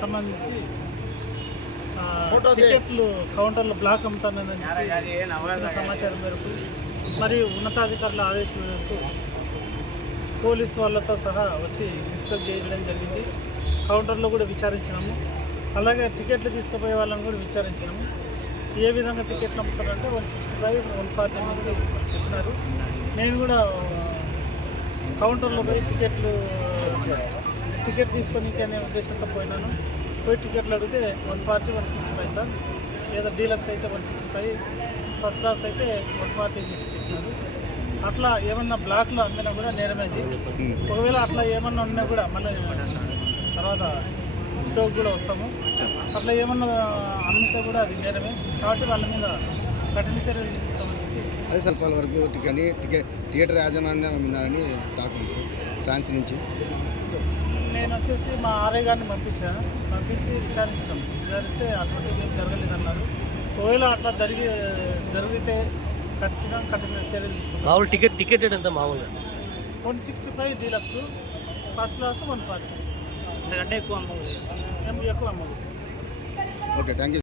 సంబంధించి. ఆ, టికెట్లు కౌంటర్లు బ్లాక్ అమ్ముతానని సమాచారం మేరకు మరియు ఉన్నతాధికారుల ఆదేశం మేరకు పోలీసు వాళ్ళతో సహా వచ్చి ఇన్స్పెక్ట్ చేయడం జరిగింది. కౌంటర్లో కూడా విచారించినాము. అలాగే టికెట్లు తీసుకుపోయే వాళ్ళని కూడా విచారించినాము. ఏ విధంగా టికెట్లు అమ్ముతారంటే one sixty five one forty అనేది చెప్పినారు. నేను కూడా కౌంటర్లో పోయి టికెట్లు టికెట్ తీసుకొని అనే ఉద్దేశంతో పోయినాను. పోయి టికెట్లు అడిగితే one forty one sixty five sir. లేదా డీలక్స్ అయితే one sixty five. First class అయితే వన్ ఫార్టీ చెప్పినారు. అట్లా ఏమన్నా బ్లాక్లో అమ్మినా కూడా నేరమేది. ఒకవేళ అట్లా ఏమన్నా ఉన్నా కూడా మళ్ళీ తర్వాత షోకి కూడా వస్తాము. అట్లా ఏమన్నా అమ్మితే కూడా అది నేరమే. కాబట్టి వాళ్ళ మీద కఠిన చర్యలు తీసుకుంటామని చెప్పి సార్ వరకు టికెట్ టికెట్ థియేటర్ యాజమాన్యం విన్నారని టాక్స్ నుంచి ఫ్రాన్స్ నుంచి. వచ్చేసి మా ఆర్ఐ గారిని పంపించాను పంపించి విచారించాం విచారిస్తే అటువంటిది ఏం జరగలేదన్నారు. ఒకవేళ అట్లా జరిగి జరిగితే ఖచ్చితంగా కఠిన చర్యలు తీసుకుంటాం. మామూలు టికెట్ టికెట్ ఎంత మామూలుగా? One sixty five deluxe. First class one forty. అంతకంటే ఎక్కువ అమ్మకూడదు ఎక్కువ అమ్మకూడదు ఓకే థ్యాంక్ యూ